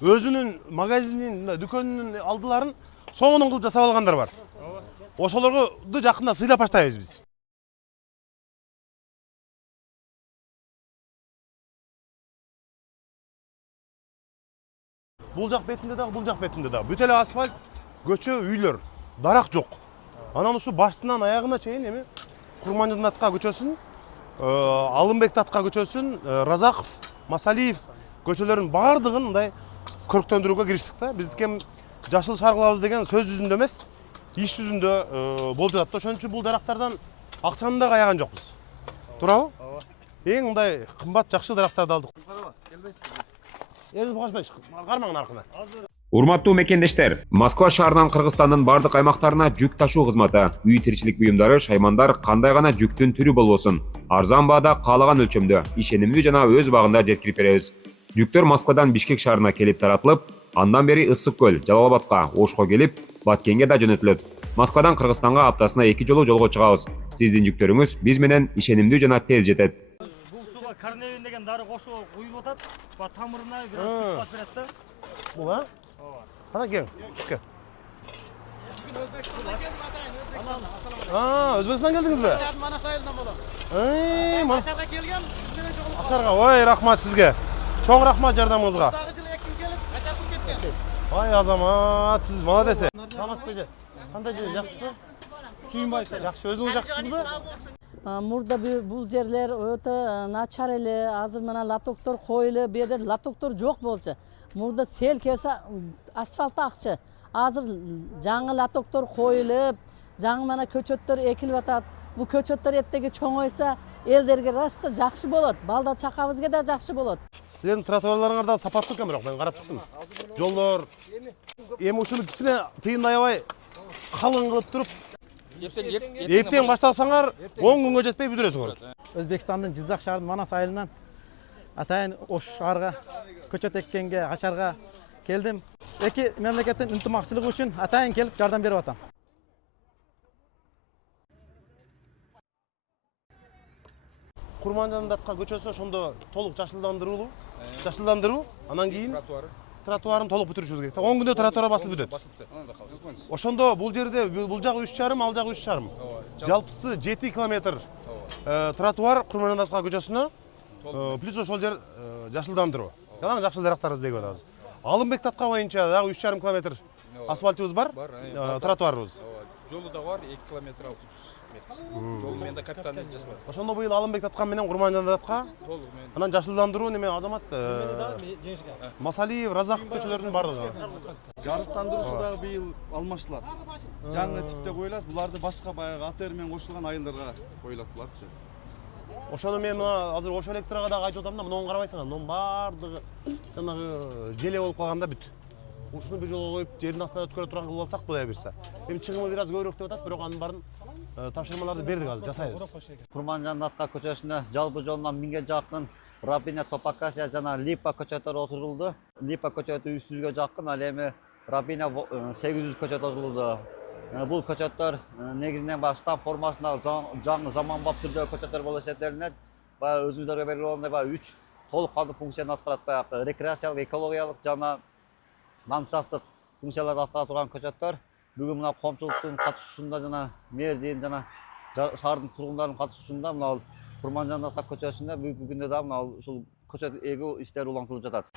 өзүнүн магазинин, дүкөнүнүн алдыларын соңунун кылып жасап алгандар бар. Ошолорду жакында сыйлап баштайбыз биз. Бул жак бетинде дагы, бул жак бетинде дагы. Бүт эле асфальт, көчө, үйлөр, дарак жок. Анан ушу башынан аягына чейин эми Курманжан Атка көчөсүн, Алымбек Атка көчөсүн, Разаков, Масалиев көчөлөрүнүн баардыгын мындай көрктөндүрүүгө кириштик да. Биз кем жашыл шаар кылабыз деген сөз жүзүндө эмес, иш жүзүндө болуп жатат да. Ошон үчүн бул дарактардан акчаны да каяган жокпуз. Туурабы? Ооба. Эң мындай кымбат жакшы дарактарды алдык. Келбейсизби? Элиз башпайш, кармаңын аркына. Урматтуу мекендештер, Москва шаарынан Кыргызстандын бардык аймактарына жүк ташуу кызматы, үй тиричилик буюмдары, шаймандар кандай гана жүктүн түрү болбосун, арзан баада каалаган өлчөмдө, ишенимдүү жана өз убагында жеткирип беребиз. Жүктөр Москвадан Бишкек шаарына келип таратылып, андан бери Ысык көл, Жалал-Абадка, Ошко келип, Баткенге да жөнөтүлөт. Москвадан Кыргызстанга аптасына 2 жолу жолго чыгабыз. Сиздин жүктөрүңүз биз менен ишенимдүү жана тез жетет. Бул сууга карневин деген дары кошулуп куюлуп атат. Ба тамырына бир күч берет да. Бул а? Ооба. Кана кең, түшкө. Өзбекстандан келдиңизби? Манас айылынан болом. Ашарга келген, сиз менен жолугуп Ашарга, ой, рахмат сизге. Чоң рахмат жардамыңызга. дагы жылы экин келип, ашартып кеткен. Ай, азамат, сиз молодец. Саламатсызбы же? Кандай же, жакшысызбы? Сүйүнбайсыз. Жакшы, өзүңүз жакшысызбы? Мурда бул жерлер өтө начар эле. Азыр мына лотоктор коюлуп, бу жерде лотоктор жок болчу. Мурда сел келсе асфальт акчы. Азыр жаңы лотоктор коюлуп, жаңы мана көчөттөр экилип атат. Бул көчөттөр эртеги чоңойса, элдерге раста жакшы болот. Балда чакабызга да жакшы болот. Силердин тротуарларыңар да сапаттуу экен, бирок мен карап чыктым. Жолдор эми ушуну кичине тыйындай аябай калың кылып туруп, эртең баштасаңар 10 күнгө жетпей бүтүрөсүңөр. Өзбекстандын Жизак шаарынын Манас айылынан атайын Ош шаарга көчөт эккенге, Ашарга келдим. Эки мемлекеттин ынтымакчылыгы үчүн атайын келип жардам берип атам. Курманжан Атка көчөсү ошондо толук жашылдандыруу, анан кийин тротуарын толук бүтүрүшүбүз керек. 10 күндө тротуар басылып бүтөт. Ошондо бул жерде бул жагы 3,5, ал жагы 3,5. Жалпысы 7 километр тротуар Курманжан Атка көчөсүнө, плюс ошол жер жашылдандыруу. Жалаң жакшы дарактар издегип атабыз. Алымбек Атка боюнча дагы 3,5 километр асфальтыбыз бар, тротуарыбыз. Жолу да бар 2 километр 600 метр. Жол менен да капитальный жасалат. Ошондо быйыл Алымбек Атка менен Курманжан Атка анан жашылдандыруу неме азамат Масалиев, Разаков көчөлөрүнүн бардыгы. Жарыктандыруусу дагы быйыл алмаштылат. Жаңы типте коюлат. Буларды башка баягы АТР менен кошулган айылдарга коюлат буларчы. Ошону мен азыр Ош Электрага дагы айтып атам да, мунун карабайсыңар, мунун бардыгы жанагы желе болуп калганда бүт. Ушуну бир жолго коюп, жердин астынан өткөрө турган кылып алсак Кудай буйрса. Эми чыгымы бир аз көбүрөөк деп атат, бирок анын баарын тапшырмаларды бердик азыр, жасайбыз. Курманжан Атка көчөсүнө жалпы жолунан 1000ге жакын Рабиня, Топакасия жана Липа көчөттөрү отурулду. Липа көчөтү 300ге жакын, ал эми Рабиня 800 көчөт отурулду. Бул көчөттөр негизинен штамп формасындагы жаңы заманбап түрдөгү көчөттөр болуп эсептелинет. Баягы өзүңүздөргө белгилүү болгондой баягы 3 толук кандуу функцияны аткарат. Баягы рекреациялык, экологиялык жана ландшафттык функцияларды аткара турган көчөттөр. Бүгүн мына коомчулуктун катышуусунда жана мэрдин жана шаардын тургундарынын катышуусунда мына Курманжан Атка көчөсүндө бүгүнкү күндө да мына ушул көчөт эгүү иштери улантылып жатат.